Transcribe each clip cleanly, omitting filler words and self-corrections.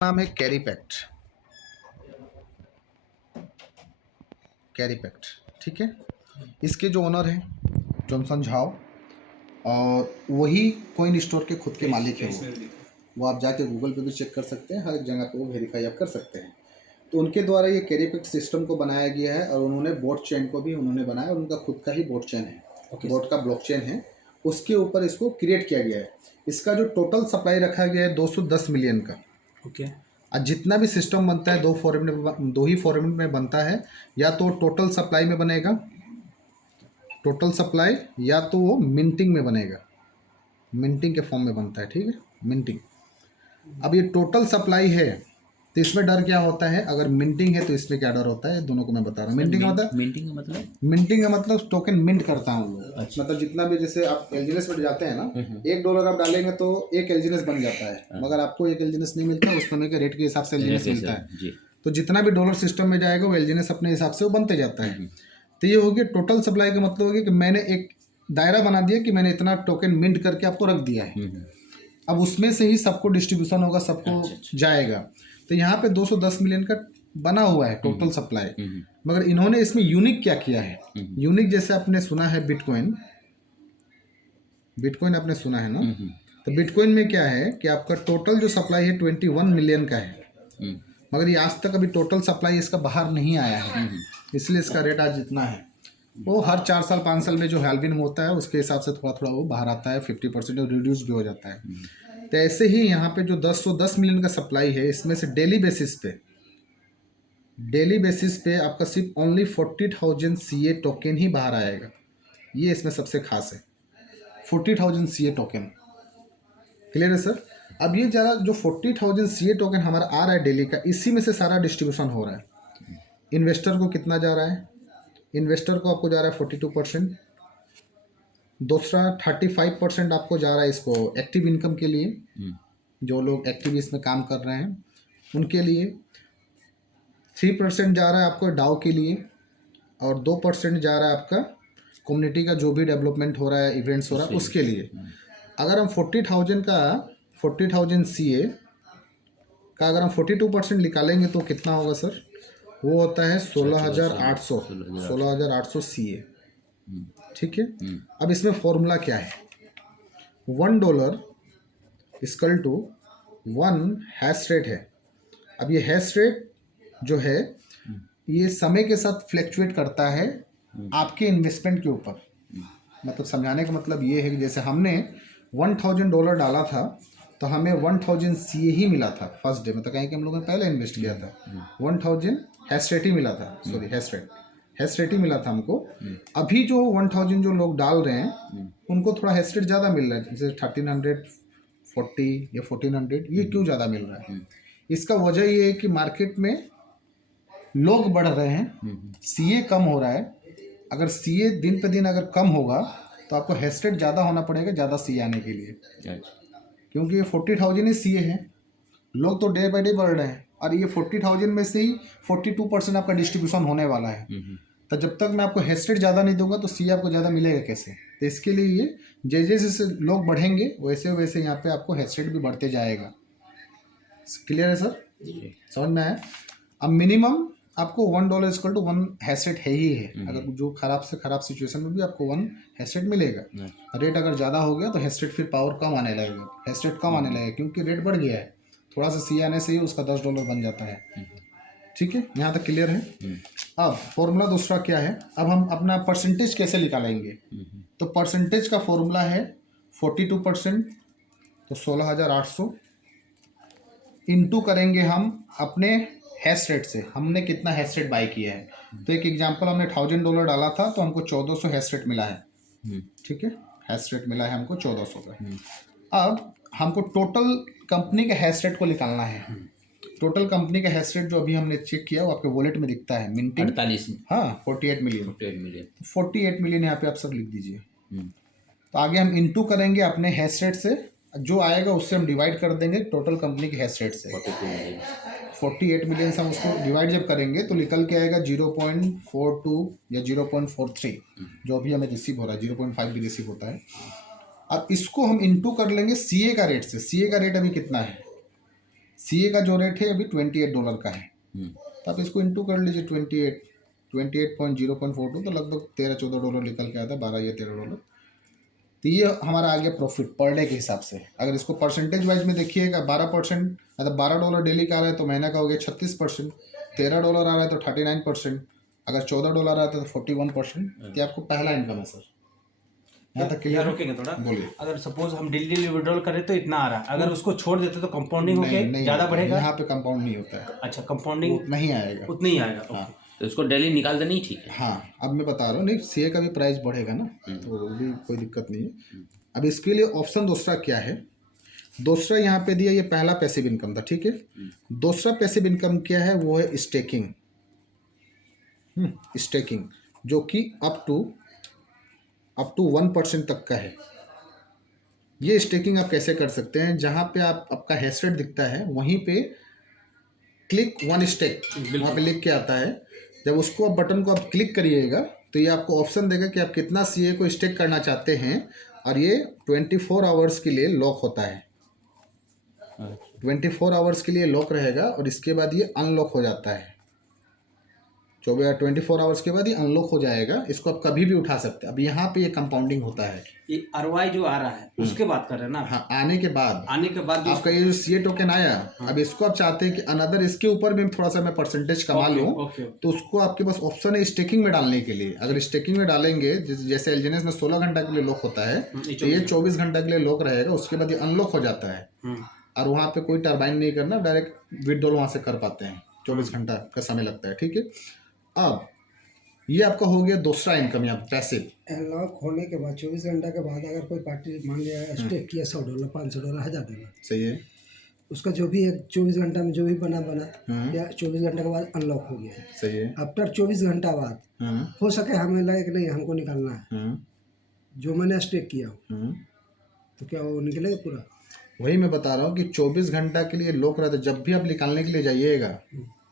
नाम है carry pact. Carry pact, ठीक है। इसके जो ओनर हैं जॉनसन झाओ, और वही कोइन स्टोर के खुद के मालिक हैं। वो आप जाके गूगल पे भी चेक कर सकते हैं, हर एक जगह पे वो वेरीफाई आप कर सकते हैं। तो उनके द्वारा ये कैरी पैक्ट सिस्टम को बनाया गया है, और उन्होंने बोट चेन को भी उन्होंने बनाया, और उनका खुद का ही बोट चेन है। बोट का ब्लॉक चेन है, उसके ऊपर इसको क्रिएट किया गया है। इसका जो टोटल सप्लाई रखा गया है 210 मिलियन का। आज जितना भी सिस्टम बनता है दो ही फॉर्मेट में बनता है। या तो टोटल सप्लाई में बनेगा, टोटल सप्लाई, या तो वो मिंटिंग में बनेगा, मिंटिंग के फॉर्म में बनता है, ठीक है, मिंटिंग। अब ये टोटल सप्लाई है तो इसमें डर क्या होता है, अगर मिंटिंग है तो इसमें क्या डर होता है, दोनों को मैं बता रहा हूँ। मिंटिंग का मतलब टोकन मिंट करता हूँ लोग। अच्छा। मतलब जितना भी, जैसे आप एलजीनेस में जाते हैं ना, $1 आप डालेंगे तो एक एलजीनेस बन जाता है, मगर आपको एक एलजीनेस नहीं मिलता, उस समय के रेट के हिसाब से एलजीनेस मिलता है। तो जितना भी डॉलर सिस्टम में जाएगा वो एलजीनेस अपने हिसाब से वो बनते जाता है। तो ये हो गया टोटल सप्लाई का मतलब हो गया कि मैंने एक दायरा बना दिया कि मैंने इतना टोकन मिंट करके आपको रख दिया है। अब उसमें से ही सबको डिस्ट्रीब्यूशन होगा, सबको जाएगा। तो यहाँ पे 210 मिलियन का बना हुआ है टोटल सप्लाई। मगर इन्होंने इसमें यूनिक क्या किया है, यूनिक जैसे आपने सुना है बिटकॉइन, बिटकॉइन आपने सुना है ना। तो बिटकॉइन में क्या है कि आपका टोटल जो सप्लाई है 21 मिलियन का है, मगर ये आज तक अभी टोटल सप्लाई इसका बाहर नहीं आया है, इसलिए इसका रेट आज इतना है। वो हर 4 साल 5 साल में जो हैल्विन होता है उसके हिसाब से थोड़ा थोड़ा वो बाहर आता है, 50% और रिड्यूस भी हो जाता है। तो ऐसे ही यहाँ पे जो 110 मिलियन का सप्लाई है, इसमें से डेली बेसिस पे आपका सिर्फ ओनली 40,000 CA टोकन ही बाहर आएगा। ये इसमें सबसे खास है, 40,000 CA टोकन। क्लियर है सर। अब ये ज़रा जो 40,000 CA टोकन हमारा आ रहा है डेली का, इसी में से सारा डिस्ट्रीब्यूशन हो रहा है। इन्वेस्टर को कितना जा रहा है, इन्वेस्टर को आपको जा रहा है 42%, दूसरा 35% आपको जा रहा है इसको एक्टिव इनकम के लिए, जो लोग एक्टिव इसमें काम कर रहे हैं उनके लिए। 3% जा रहा है आपको डाउ के लिए, और 2% जा रहा है आपका कम्युनिटी का जो भी डेवलपमेंट हो रहा है, इवेंट्स हो रहा है उसके लिए। अगर हम 40,000 CA का अगर हम 42% निकालेंगे तो कितना होगा सर, वो होता है 16,800 CA, ठीक है। अब इसमें फॉर्मूला क्या है, $1 इक्वल टू 1 हैश रेट है। अब ये हैश रेट जो है ये समय के साथ फ्लैक्चुएट करता है आपके इन्वेस्टमेंट के ऊपर। मतलब समझाने का मतलब ये है कि जैसे हमने $1,000 डाला था तो हमें 1,000 CA ही मिला था फर्स्ट डे, मतलब कहें कि हम लोगों ने पहले इन्वेस्ट किया था, 1,000 हैश रेट ही मिला था, सॉरी हैश रेट ही मिला था हमको। अभी जो 1,000 जो लोग डाल रहे हैं उनको थोड़ा हैश रेट ज़्यादा मिल रहा है, जैसे 1,340 या 1,400। ये क्यों ज़्यादा मिल रहा है, इसका वजह ये है कि मार्केट में लोग बढ़ रहे हैं, CA कम हो रहा है। अगर CA दिन पे दिन अगर कम होगा तो आपको हैश रेट ज़्यादा होना पड़ेगा ज़्यादा CA आने के लिए, क्योंकि ये 40,000 ही CA है। लोग तो डे बाई डे बढ़ रहे हैं, और ये 40,000 में से ही 42% आपका डिस्ट्रीब्यूशन होने वाला है। तो जब तक मैं आपको हैश रेट ज़्यादा नहीं दूंगा तो CA आपको ज़्यादा मिलेगा कैसे। तो इसके लिए ये जैसे जैसे लोग बढ़ेंगे वैसे वैसे यहाँ पे आपको हैश रेट भी बढ़ते जाएगा। क्लियर है सर, समझ में आया। अब मिनिमम आपको $1 इक्वल टू 1 हैश रेट है ही है। अगर जो खराब से खराब सिचुएशन में भी आपको 1 हैश रेट मिलेगा। रेट अगर ज़्यादा हो गया तो हैश रेट फिर पावर कम आने लगेगा, हैश रेट कम आने लगेगा, क्योंकि रेट बढ़ गया है। थोड़ा सा CA आने से ही उसका $10 बन जाता है, ठीक है। यहाँ तक क्लियर है। अब फॉर्मूला दूसरा क्या है, अब हम अपना परसेंटेज कैसे निकालेंगे। तो परसेंटेज का फॉर्मूला है 42%, तो 16,800 इंटू करेंगे हम अपने हैश रेट से, हमने कितना हैश रेट बाई किया है। तो एक एग्जांपल, हमने $1,000 डाला था तो हमको 1,400 हैश रेट मिला है, ठीक है, हैश रेट मिला है हमको 1,400 का। अब हमको टोटल कंपनी के हैश रेट को निकालना है। टोटल कंपनी का हैश रेट जो अभी हमने चेक किया वो आपके वॉलेट में दिखता है, मिंटिंग 48, हाँ 48 मिलियन यहाँ पे आप सब लिख दीजिए। तो आगे हम इंटू करेंगे अपने हैश रेट से, जो आएगा उससे हम डिवाइड कर देंगे टोटल कंपनी के हैश रेट से। 48 मिलियन से हम उसको डिवाइड जब करेंगे तो निकल के आएगा 0.42 या 0.43, जो अभी हमें रिसीव हो रहा है, 0.5 भी रिसीव होता है। अब इसको हम इंटू कर लेंगे CA का रेट से। CA का रेट अभी कितना है, CA का जो रेट है अभी $28 का है, तो आप इसको इंटू कर लीजिए 28.0.42 तो लगभग $13-14 निकल के आता है, 12 या $13। तो ये हमारा आ गया प्रॉफिट पर डे के हिसाब से। अगर इसको परसेंटेज वाइज में देखिएगा 12%, मतलब $12 डेली का आ रहा है तो महीना का हो गया 36%, $13 आ रहा है तो 39%, अगर $14 आता है तो 41%। ये आपको पहला इनकम है सर। यहाँ तक क्लियर? रोकेंगे थोड़ा, बोलिए। अगर सपोज हम डेली विड्रॉल करें तो इतना आ रहा है, अगर उसको छोड़ देते तो कंपाउंडिंग होके ज्यादा बढ़ेगा। यहाँ पे कंपाउंड नहीं होता है। अच्छा, कंपाउंडिंग उतना ही आएगा, उतना ही आएगा। हाँ। तो इसको डेली निकाल देना ही ठीक है। हाँ, अब मैं बता रहा हूँ, नहीं CA का भी प्राइस बढ़ेगा ना, तो वो भी कोई दिक्कत नहीं है। अब इसके लिए ऑप्शन दूसरा क्या है, दूसरा यहाँ पे दिया, ये पहला पैसिव इनकम था, ठीक है। दूसरा पैसिव इनकम क्या है, वो है स्टेकिंग। स्टेकिंग जो कि अप टू 1% तक का है। ये स्टेकिंग आप कैसे कर सकते हैं, जहाँ पे आपका हैश रेट दिखता है वहीं पे क्लिक वन स्टेक वहाँ पे लिख के आता है। जब उसको आप बटन को आप क्लिक करिएगा तो ये आपको ऑप्शन देगा कि आप कितना CA को स्टेक करना चाहते हैं, और ये 24 आवर्स के लिए लॉक होता है। 24 आवर्स के लिए लॉक रहेगा और इसके बाद ये अनलॉक हो जाता है। 24 आवर्स के बाद ये अनलॉक हो जाएगा। इसको आप कभी भी उठा सकते हैं। अब यहाँ पे ये कंपाउंडिंग होता है। ये ROI जो आ रहा है उसके बात कर रहे हैं ना। हाँ, आने के बाद जो आपका ये जो CA टोकन आया, अब इसको आप चाहते हैं कि अनदर इसके ऊपर भी थोड़ा सा मैं परसेंटेज कमा लूँ, तो उसको आपके पास ऑप्शन है स्टेकिंग में डालने के लिए। अगर स्टेकिंग में डालेंगे, जैसे एलजीएनएस में 16 घंटा के लिए लॉक होता है, तो ये 24 घंटा के लिए लॉक रहेगा। उसके बाद ये अनलॉक हो जाता है और वहाँ पे कोई टर्बाइन नहीं करना, डायरेक्ट विड्रॉल वहाँ से कर पाते हैं। 24 घंटा का समय लगता है, ठीक है। अब ये आपका हो गया दूसरा इनकम, यहाँ पैसिव। लॉक होने के बाद 24 घंटा के बाद अगर कोई पार्टी मान लिया स्टेक किया $100, $500, $1000, सही है, उसका जो भी है 24 घंटा में जो भी बना या 24 घंटे के बाद अनलॉक हो गया है। सही है। आफ्टर 24 घंटा बाद हो सके हमें लगे कि नहीं हमको निकालना है जो मैंने स्टेक किया हो, तो क्या वो निकलेगा पूरा? वही मैं बता रहा हूँ कि 24 घंटा के लिए लॉक रहता है। जब भी आप निकालने के लिए जाइएगा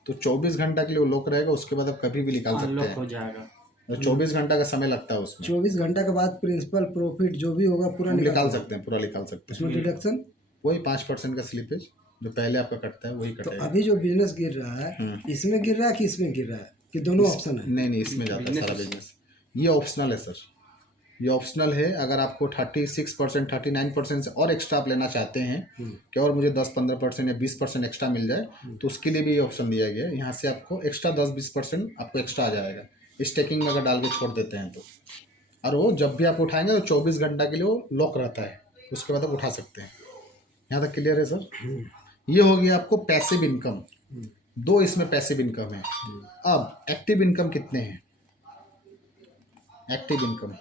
तो 24 घंटा के लिए वो लॉक रहेगा। उसके बाद आप कभी भी निकाल सकते हैं, हो जाएगा। तो 24 घंटा का समय लगता है उसमें। 24 घंटा के बाद प्रिंसिपल प्रॉफिट जो भी होगा पूरा निकाल सकते हैं, पूरा निकाल सकते हैं। उसमें डिडक्शन वही 5% का स्लिपेज जो पहले आपका कटता है वही तो कटेगा। अभी जो बिजनेस गिर रहा है इसमें गिर रहा है कि इसमें गिर रहा है, कि दोनों ऑप्शन है? नहीं, इसमें जाता है सारा बिजनेस। ये ऑप्शनल है सर, ये ऑप्शनल है। अगर आपको 36%, 39% से और एक्स्ट्रा आप लेना चाहते हैं कि और मुझे 10-15% या 20% एक्स्ट्रा मिल जाए, तो उसके लिए भी ये ऑप्शन दिया गया है। यहाँ से आपको एक्स्ट्रा 10-20% आपको एक्स्ट्रा आ जाएगा स्टेकिंग में अगर डाल के छोड़ देते हैं तो। और वो जब भी आप उठाएंगे तो 24 घंटा के लिए वो लॉक रहता है, उसके बाद आप उठा सकते हैं। यहाँ तक क्लियर है सर? ये हो गया आपको पैसिव इनकम। दो इसमें पैसिव इनकम है। अब एक्टिव इनकम कितने हैं? एक्टिव इनकम,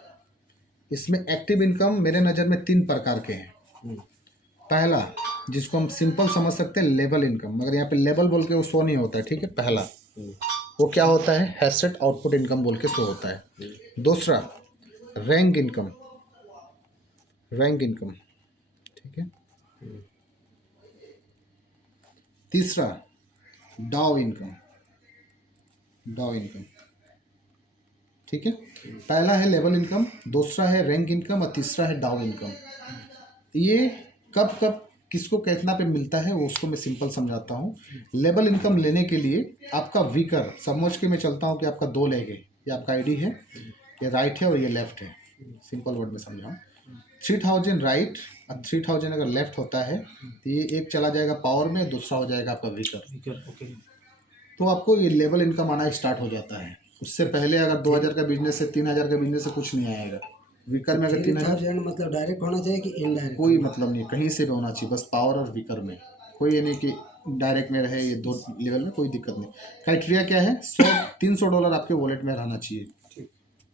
इसमें एक्टिव इनकम मेरे नज़र में 3 प्रकार के हैं। पहला, जिसको हम सिंपल समझ सकते हैं, लेवल इनकम, मगर यहाँ पे लेवल बोल के वो शो नहीं होता है, ठीक है। पहला वो क्या होता है, हैश रेट आउटपुट इनकम बोल के शो होता है। दूसरा रैंक इनकम, रैंक इनकम, ठीक है। तीसरा डाउ इनकम, डाउ इनकम, ठीक है। पहला है लेवल इनकम, दूसरा है रैंक इनकम और तीसरा है डाउ इनकम। ये कब कब किसको कितना पे मिलता है वो उसको मैं सिंपल समझाता हूँ। लेवल इनकम लेने के लिए आपका वीकर समझ के मैं चलता हूँ कि आपका 2 लेग है, ये आपका आईडी है, ये राइट है और ये लेफ्ट है। सिंपल वर्ड में समझाऊँ, 3000 राइट और 3000 अगर लेफ्ट होता है तो ये एक चला जाएगा पावर में, दूसरा हो जाएगा आपका वीकर। तो आपको ये लेवल इनकम आना स्टार्ट हो जाता है। उससे पहले अगर 2000 का बिजनेस है, 3000 का बिजनेस से कुछ नहीं आएगा। वीकर में अगर 3000 मतलब डायरेक्ट होना चाहिए कि इनडायरेक्ट? कोई मतलब नहीं, कहीं से भी होना चाहिए, बस पावर और वीकर में। कोई ये नहीं कि डायरेक्ट में रहे, ये 2 लेवल में कोई दिक्कत नहीं। क्राइटेरिया क्या है, $300 आपके वॉलेट में रहना चाहिए,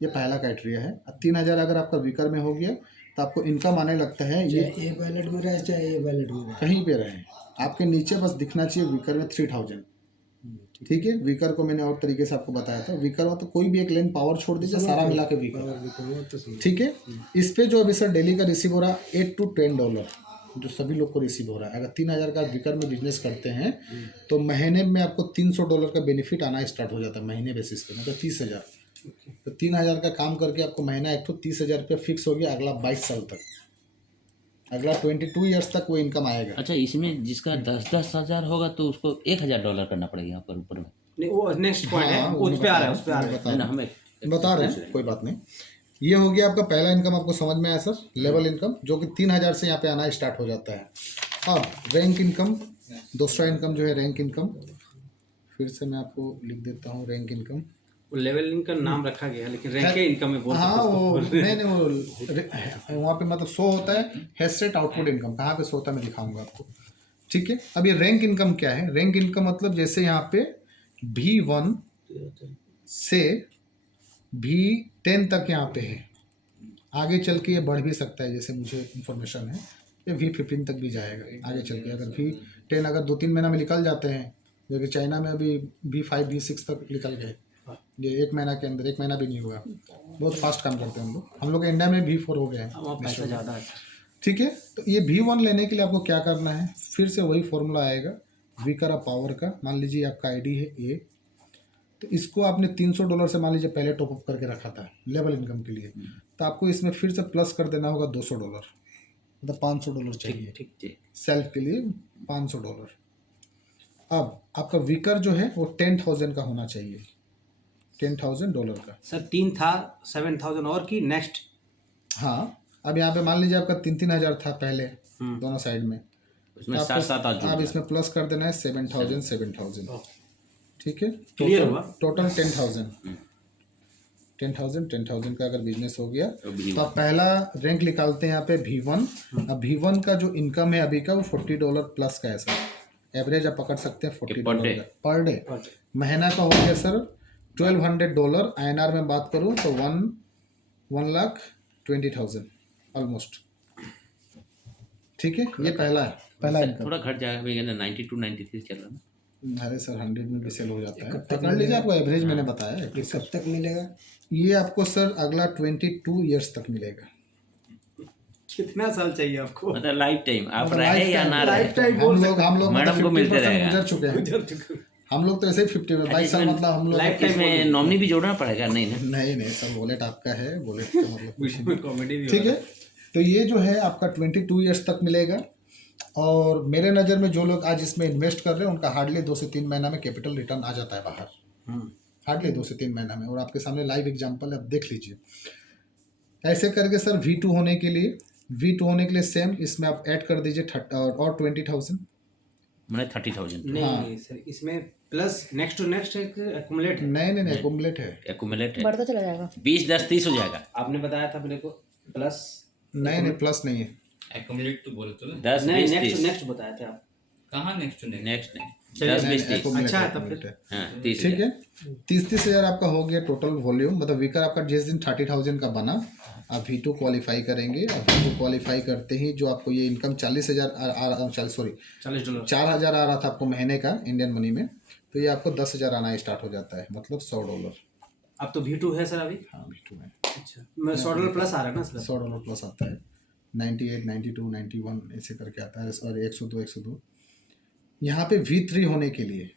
ये पहला क्राइटेरिया है। 3000 अगर आपका वीकर में हो गया तो आपको इनकम आने लगता है। ये वैलेट में रहे चाहे ये वैलेट में रहे, कहीं पे रहे, आपके नीचे बस दिखना चाहिए वीकर में 3000, ठीक है। वीकर को मैंने और तरीके से आपको बताया था। वीकर हो तो कोई भी एक लेन पावर छोड़ दीजिए, सारा मिला के वीकर, ठीक है। इस पे जो अभी सर डेली का रिसीव हो रहा है $8 to $10 जो सभी लोग को रिसीव हो रहा है। अगर 3000 का वीकर में बिजनेस करते हैं तो महीने में आपको $300 का बेनिफिट आना स्टार्ट हो जाता है महीने बेसिस पे, मतलब 30,000। तो 3000 का काम करके आपको महीना एक तो 30,000 रुपया फिक्स हो गया अगला 22 साल तक। अगला 22 ईयर्स तक वो इनकम आएगा। अच्छा, इसमें जिसका 10,000 होगा तो उसको $1,000 करना पड़ेगा यहाँ पर ऊपर में। नहीं वो नेक्स्ट पॉइंट है, हाँ, उस पे आ रहा है, उस पे आ रहा है। नहीं ना, हमें बता रहे हैं, कोई बात नहीं। ये हो गया आपका पहला इनकम, आपको समझ में आया सर, लेवल इनकम, जो कि 3000 से यहाँ पे आना स्टार्ट हो जाता है। अब रैंक इनकम, दूसरा इनकम जो है रैंक इनकम, फिर से मैं आपको लिख देता हूँ रैंक इनकम। वो लेवल इनकम नाम रखा गया है, लेकिन रैंक के इनकम में बोल हाँ सकते वो हो। नहीं वो वहाँ पे मतलब शो होता है हैशरेट आउटपुट इनकम, कहाँ पे शो होता है मैं दिखाऊंगा आपको। ठीक है, अब ये रैंक इनकम क्या है? रैंक इनकम मतलब जैसे यहाँ पे V1 से V10 तक यहाँ पे है, आगे चल के ये बढ़ भी सकता है, जैसे मुझे इंफॉर्मेशन है ये V15 तक भी जाएगा आगे चल के। अगर V10 अगर 2-3 महीना में निकल जाते हैं, जो कि चाइना में अभी V5 V6 तक निकल गए, ये 1 महीना के अंदर, 1 महीना भी नहीं हुआ, बहुत फास्ट काम करते हैं हम लोग इंडिया में V4 हो गया है। वहाँ पैसा ज़्यादा है। ठीक है, तो ये V1 लेने के लिए आपको क्या करना है, फिर से वही फॉर्मूला आएगा विकरा पावर का। मान लीजिए आपका आईडी है A, तो इसको आपने $300 से मान लीजिए पहले टॉपअप करके रखा था लेवल इनकम के लिए, तो आपको इसमें फिर से प्लस कर देना होगा $200, मतलब $500 चाहिए ठीक ठीक। सेल्फ के लिए, $500। अब आपका विकर जो है वो 10,000 का होना चाहिए, $10,000 का। सर 3 था, 7,000 और की नेक्स्ट। हाँ, अब यहाँ पे मान लीजिए आपका 3-3 हज़ार था पहले दोनों साइड में, उसमें तो आपको 7-7 आज आप इसमें प्लस कर देना है 7,000। ठीक है, क्लियर हुआ? टोटल 10,000 का अगर बिजनेस हो गया तो भी तो आप पहला रैंक निकालते हैं यहाँ पे V1। अब V1 का जो इनकम है अभी का वो $40 प्लस का है सर, एवरेज आप पकड़ सकते हैं $40 का पर डे। महीना का हो गया सर $1,200, INR में बात करूँ तो 1,20,000 ऑलमोस्ट। ठीक है, ये पहला इनकम। थोड़ा घट जाएगा, भी 92-93 चल रहा है। अरे सर 100 में भी सेल हो जाता है, पकड़ लीजिए, आपको एवरेज मैंने बताया है। ये कब तक मिलेगा? ये आपको सर अगला 22 ईयर्स तक मिलेगा। कितना साल चाहिए आपको? मतलब लाइफ टाइम आप मतलब रहे या ना रहे, लाइफ टाइम हम लोग मैडम को मिलते 50% रहेगा। गुजर चुके हैं। हम लोग तो ऐसे ही 50 में 22 साल मतलब हम लोग लाइफ टाइम इसमें नॉमिनी भी जोड़ना पड़ेगा? नहीं ना, नहीं सर, वॉलेट आपका है, वॉलेट का मतलब कुछ नहीं। कॉमेडी भी ठीक है, तो ये जो है आपका 22 ईयर्स तक मिलेगा। और मेरे नज़र में जो लोग आज इसमें इन्वेस्ट कर रहे हैं उनका हार्डली 2 से 3 महीना में कैपिटल रिटर्न आ जाता है बाहर, हार्डली 2 से 3 महीना में। और आपके सामने लाइव एग्जांपल है, आप देख लीजिए। ऐसे करके सर V2 होने के लिए सेम इसमें आप ऐड कर दीजिए और 20,000, मैंने 30,000 नहीं सर, इसमें प्लस नेक्स्ट टू नेक्स्ट एक एक्यूमुलेट है। नहीं एक्यूमुलेट है। एक्यूमुलेट है, बढ़ता चला जाएगा। 20 10 30 हो जाएगा। आपने बताया था मेरे को प्लस, नहीं प्लस नहीं है। एक्यूमुलेट तो बोले तो 10 नहीं 20 नेक्स्ट 30 नेक्स्ट बताया था आप। कहाँ नेक्स्ट टू नेक्स्ट? नेक्स्ट नहीं, चलिए, 10 20 30। accumulate अच्छा है, तब accumulate फिर। है। हाँ 30 ठीक है, 30 हज़ार आपका हो गया टोटल वॉल्यूम। मतलब विकर आपका जिस दिन 30,000 का बना, आप V2 क्वालिफाई करेंगे। अब V2 क्वालिफाई करते ही जो आपको ये इनकम 40,000 $40 4,000 आ रहा था आपको महीने का इंडियन मनी में, तो ये आपको 10,000 आना स्टार्ट हो जाता है, मतलब $100। अब तो V2 है सर अभी। हाँ V2 में अच्छा, मैं $100 प्लस आ रहा है ना सर। $100 प्लस आता है, 98 92 91 ऐसे करके आता है, और 102 यहाँ पे V3 होने के लिए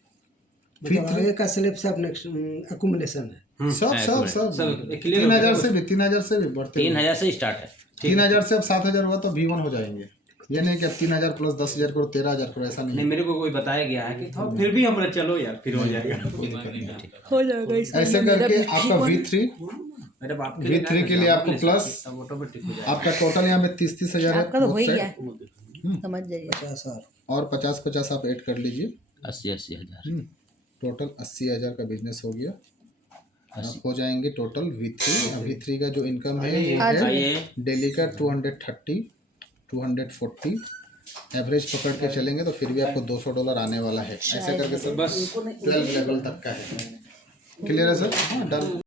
मतलब आगे का स्लैब सब नेक्स्ट अकुमुलेशन है। सब सब क्लियर 3,000 से भी बढ़ते हुए। 3000 से स्टार्ट है। 3,000 से अब 7,000 हुआ तो V1 हो जाएंगे। ये नहीं कि अब 3,000 प्लस 10,000 करो 13,000 करो, ऐसा नहीं नहीं, है। मेरे को कोई बताया गया है कि तो फिर भी हमारा चलो यार, फिर हो जाएगा। हो जाएगा इसका। ऐसे करके आपका V3 मेरे बाप V3 के लिए आपको प्लस ऑटोमेटिक हो जाएगा। आपका टोटल यहाँ पे 30,000 आपका तो हो ही है, गया, समझ जाइए। 50,000 और 50 आप ऐड कर लीजिए, 80 हज़ार। टोटल 80,000 का बिजनेस हो गया। आप हो जाएंगे टोटल V3 का जो इनकम है वो है आइए डेली का 230 240 एवरेज पकड़ के चलेंगे तो फिर भी आपको $200 आने वाला है। ऐसे करके सर बस 12 लेवल तक का है। क्लियर है सर? हाँ डन।